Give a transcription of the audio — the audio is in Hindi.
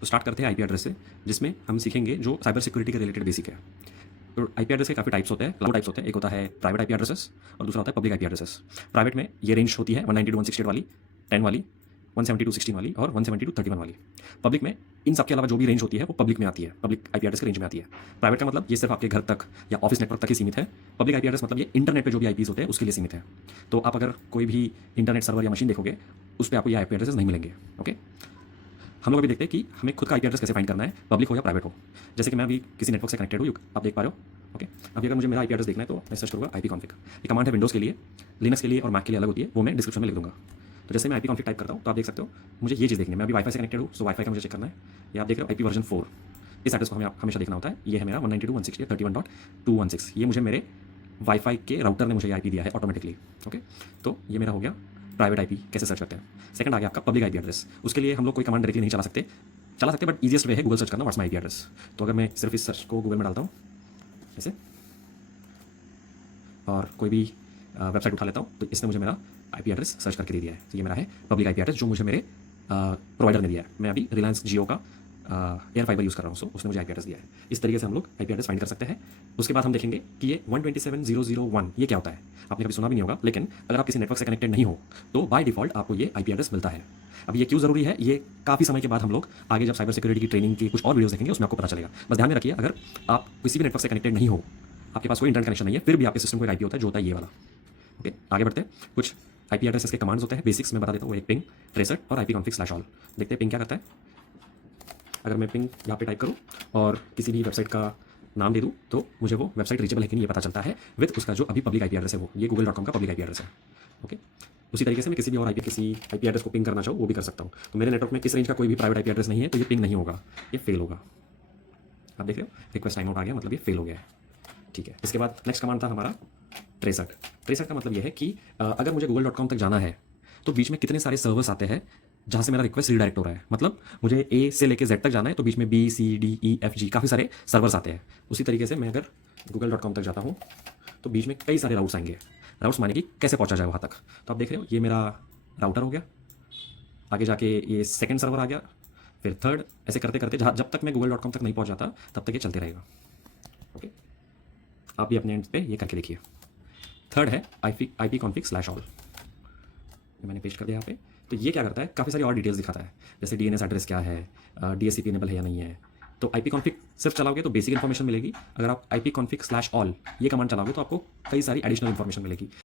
तो स्टार्ट करते हैं आईपी एड्रेस से, जिसमें हम सीखेंगे जो साइबर सिक्योरिटी के रिलेटेड बेसिक है। तो आईपी एड्रेस के काफ़ी टाइप्स होते हैं, क्लाउड टाइप्स होते हैं। एक होता है प्राइवेट आईपी एड्रेसेस और दूसरा होता है पब्लिक आईपी एड्रेसेस। प्राइवेट में ये रेंज होती है 192.168 वाली, 10 वाली, 172.16 वाली और 172.31 वाली। पब्लिक में इन सब के अलावा जो भी रेंज होती है वो पब्लिक में आती है, पब्लिक आईपी एड्रेस के रेंज में आती है। प्राइवेट का मतलब ये सिर्फ आपके घर तक या ऑफिस नेटवर्क तक ही सीमित है। पब्लिक आईपी एड्रेस मतलब ये इंटरनेट पे जो भी आईपीज होते हैं उसके लिए सीमित है। तो आप अगर कोई भी इंटरनेट सर्वर या मशीन देखोगे उस पर आपको ये आईपी एड्रेस नहीं मिलेंगे। ओके, हम लोग अभी देखते हैं कि हमें खुद का आईपी एड्रेस कैसे फाइंड करना है, पब्लिक हो या प्राइवेट हो। जैसे कि मैं अभी किसी नेटवर्क से कनेक्टेड हूँ, आप देख पा रहे हो। ओके, अभी अगर मुझे मेरा आईपी एड्रेस देखना है तो मैं सर्च करूँगा आईपी कॉन्फिग। ये कमांड है विंडोज़ के लिए, लिनक्स के लिए और मैक के लिए अलग होती है, वो मैं डिस्क्रिप्शन में लिख दूंगा। तो जैसे मैं आईपी कॉन्फिग टाइप करता हूँ तो आप देख सकते हो मुझे ये चीज़ देखनी है। मैं अभी वाईफाई से कनेक्टेड हूँ, सो वाईफाई का मुझे चेक करना है। ये आप देख रहे हो आईपी वर्जन 4, इस एड्रेस को हमें हमेशा देखना होता है। ये है मेरा 192.168.31.216। ये मुझे मेरे वाईफाई के राउटर ने मुझे आईपी दिया है ऑटोमेटिकली। ओके, तो ये मेरा हो गया प्राइवेट आईपी कैसे सर्च करते हैं। सेकंड आ गया आपका पब्लिक आईपी एड्रेस। उसके लिए हम लोग कोई कमांड डायरेक्टली नहीं चला सकते बट ईजिएस्ट वे है गूगल सर्च करना, व्हाट्स माई आईपी एड्रेस। तो अगर मैं सिर्फ इस सर्च को गूगल में डालता हूँ ऐसे और कोई भी वेबसाइट उठा लेता हूँ तो इसने मुझे मेरा आईपी एड्रेस सर्च करके दे दिया है। तो ये मेरा है पब्लिक आईपी एड्रेस जो मुझे मेरे प्रोवाइडर ने दिया है। मैं अभी रिलायंस जियो का एयर फाइबर यूज़ कर रहा हूँ, सो उसने मुझे आईपी एड्रेस दिया है। इस तरीके से हम लोग आईपी एड्रेस फाइंड कर सकते हैं। उसके बाद हम देखेंगे कि ये 127.0.0.1 ये क्या होता है। आपने कभी सुना भी नहीं होगा, लेकिन अगर आप किसी नेटवर्क से कनेक्टेड नहीं हो तो बाय डिफॉल्ट आपको ये आईपी एड्रेस मिलता है। अब ये क्यों ज़रूरी है, ये काफ़ी समय के बाद हम लोग आगे जब साइबर सिक्योरिटी की ट्रेनिंग की कुछ और वीडियोस देखेंगे उसमें आपको पता चलेगा। बस ध्यान में रखिए, अगर आप किसी भी नेटवर्क से कनेक्टेड नहीं हो, आपके पास कोई इंटरनेट कनेक्शन नहीं है, फिर भी आपके सिस्टम को एक आईपी होता है जो होता है ये वाला। ओके, आगे बढ़ते हैं। कुछ आईपी एड्रेसेस के कमांड्स होते हैं, बेसिक्स में बता देता हूँ। एक पिंग, ट्रेसर और आईपी कॉन्फिग स्लैश ऑल। देखते हैं पिंग क्या करता है। अगर मैं पिंग यहाँ पे टाइप करूँ और किसी भी वेबसाइट का नाम दे दूँ तो मुझे वो वेबसाइट रीचेबल है कि नहीं ये पता चलता है विद उसका जो अभी पब्लिक आईपी एड्रेस है वो, ये google.com का पब्लिक आईपी एड्रेस है। ओके, उसी तरीके से मैं किसी भी और किसी आईपी एड्रेस को पिंग करना चाहूँ वो भी कर सकता हूँ। तो मेरे नेटवर्क में इस रेंज का कोई भी प्राइवेट आईपी एड्रेस नहीं है तो ये पिंग नहीं होगा, ये फेल होगा। आप देख रहे हो रिक्वेस्ट टाइम आउट आ गया, मतलब ये फेल हो गया है। ठीक है, इसके बाद नेक्स्ट कमांड था हमारा ट्रेसर। ट्रेसर का मतलब ये है कि अगर मुझे google.com तक जाना है तो बीच में कितने सारे सर्वर्स आते हैं जहाँ से मेरा रिक्वेस्ट रीडायरेक्ट हो रहा है। मतलब मुझे ए से लेके जेड तक जाना है तो बीच में B C D E F G काफ़ी सारे सर्वर्स आते हैं। उसी तरीके से मैं अगर google.com तक जाता हूँ तो बीच में कई सारे राउट्स आएंगे। राउट्स माने कि कैसे पहुँचा जाए वहाँ तक। तो आप देख रहे हो ये मेरा राउटर हो गया, आगे जाके ये सेकंड सर्वर आ गया, फिर थर्ड, ऐसे करते करते जब तक मैं google.com तक नहीं पहुँच जाता तब तक ये चलते रहेगा। ओके, आप भी अपने एंड पे ये करके देखिए। थर्ड है आईपी कॉन्फिग स्लैश ऑल, मैंने पेस्ट कर दिया यहाँ पे। तो ये क्या करता है, काफ़ी सारी और डिटेल्स दिखाता है, जैसे डीएनएस एड्रेस क्या है, डीएससीपी इनेबल है या नहीं है। तो आईपी कॉन्फिग सिर्फ चलाओगे तो बेसिक इन्फॉर्मेशन मिलेगी। अगर आप आईपी कॉन्फिग स्लैश ऑल ये कमांड चलाओगे तो आपको कई सारी एडिशनल इन्फॉर्मेशन मिलेगी।